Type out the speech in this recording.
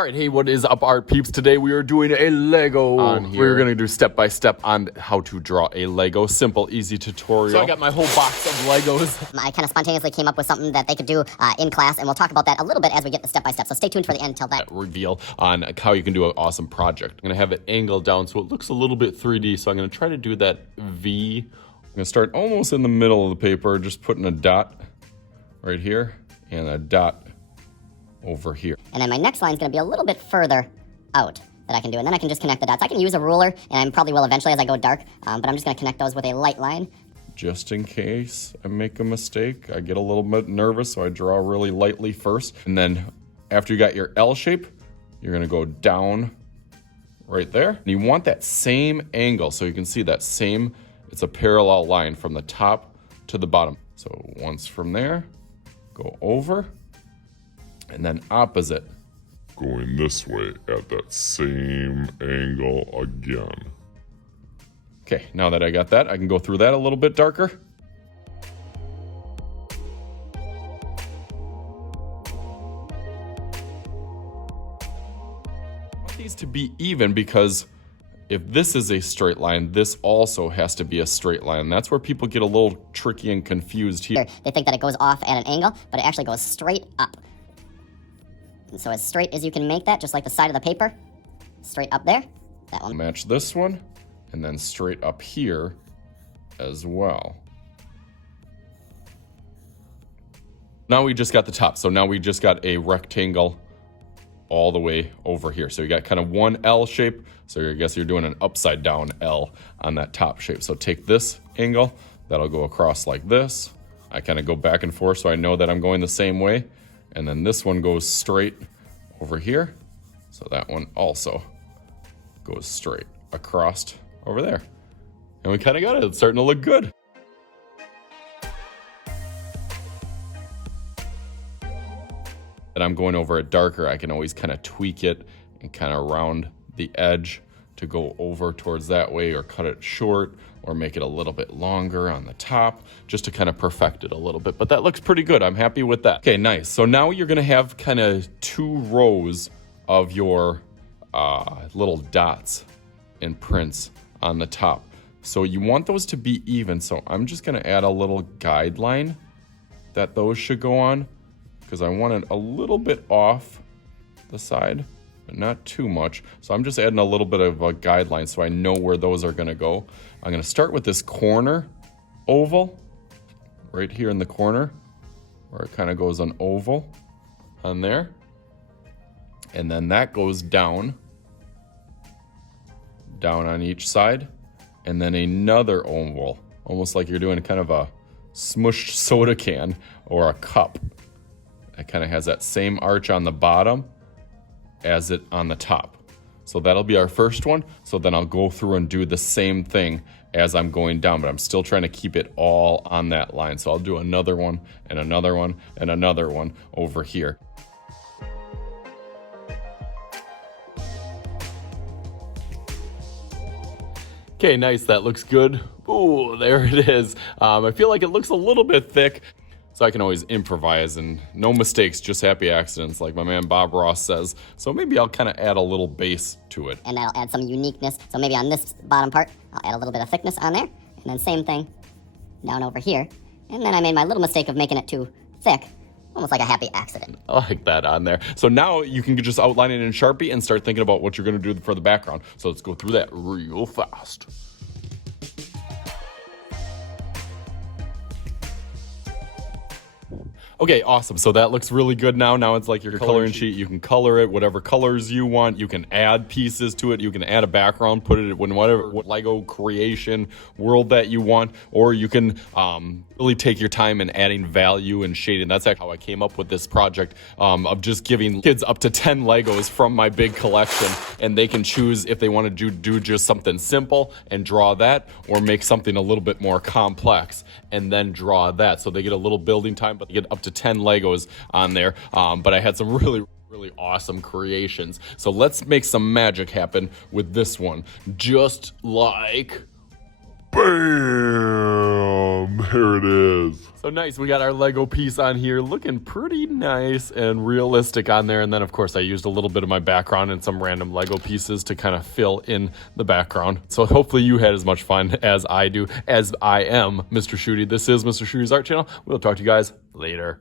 All right, hey, what is up, art peeps? Today we are doing a Lego on here. We're gonna do step-by-step on how to draw a Lego. Simple, easy tutorial. So I got my whole box of Legos. I kind of spontaneously came up with something that they could do in class, and we'll talk about that a little bit as we get the step-by-step. So stay tuned for the end until that Reveal on how you can do an awesome project. I'm gonna have it angled down so it looks a little bit 3D, so I'm gonna try to do that V. I'm gonna start almost in the middle of the paper, just putting a dot right here and a dot over here. And then my next line is going to be a little bit further out that I can do. And then I can just connect the dots. I can use a ruler, and I probably will eventually as I go dark, but I'm just going to connect those with a light line. Just in case I make a mistake, I get a little bit nervous, so I draw really lightly first. And then after you got your L shape, you're going to go down right there. And you want that same angle, so you can see that same, it's a parallel line from the top to the bottom. So once from there, go over. And then opposite. Going this way at that same angle again. Okay, now that I got that, I can go through that a little bit darker. I want these to be even because if this is a straight line, this also has to be a straight line. That's where people get a little tricky and confused here. They think that it goes off at an angle, but it actually goes straight up. And so as straight as you can make that, just like the side of the paper, straight up there, that one. Match this one, and then straight up here as well. Now we just got the top, so now we just got a rectangle all the way over here. So you got kind of one L shape, so I guess you're doing an upside down L on that top shape. So take this angle, that'll go across like this. I kind of go back and forth so I know that I'm going the same way. And then this one goes straight over here. So that one also goes straight across over there. And we kind of got it. It's starting to look good. And I'm going over it darker. I can always kind of tweak it and kind of round the edge to go over towards that way, or cut it short, or make it a little bit longer on the top, just to kind of perfect it a little bit. But that looks pretty good. I'm happy with that. Okay, nice. So now you're gonna have kind of 2 rows of your little dots and prints on the top. So you want those to be even. So I'm just gonna add a little guideline that those should go on, because I want it a little bit off the side, but not too much. So I'm just adding a little bit of a guideline so I know where those are gonna go. I'm gonna start with this corner oval right here in the corner, where it kind of goes an oval on there. And then that goes down on each side, and then another oval, almost like you're doing kind of a smushed soda can or a cup. It kind of has that same arch on the bottom as it on the top. So that'll be our first one. So then I'll go through and do the same thing as I'm going down, but I'm still trying to keep it all on that line. So I'll do another one and another one and another one over here. Okay, nice, that looks good. Ooh, there it is. I feel like it looks a little bit thick. So I can always improvise, and no mistakes, just happy accidents, like my man Bob Ross says. So maybe I'll kind of add a little base to it. And that'll add some uniqueness. So maybe on this bottom part, I'll add a little bit of thickness on there. And then same thing down over here. And then I made my little mistake of making it too thick, almost like a happy accident. I like that on there. So now you can just outline it in Sharpie and start thinking about what you're going to do for the background. So let's go through that real fast. Okay, awesome. So that looks really good now. Now it's like your coloring sheet. You can color it whatever colors you want. You can add pieces to it. You can add a background, put it in whatever Lego creation world that you want, or you can really take your time in adding value and shading. That's actually how I came up with this project of just giving kids up to 10 Legos from my big collection, and they can choose if they want to do just something simple and draw that, or make something a little bit more complex and then draw that. So they get a little building time, but they get up to 10 Legos on there. But I had some really awesome creations. So let's make some magic happen with this one. Just like Bam! There it is. So nice, we got our Lego piece on here looking pretty nice and realistic on there. And then of course I used a little bit of my background and some random Lego pieces to kind of fill in the background. So hopefully you had as much fun as I do, as I am Mr. Shooty. This is Mr. Shooty's Art Channel. We'll talk to you guys later.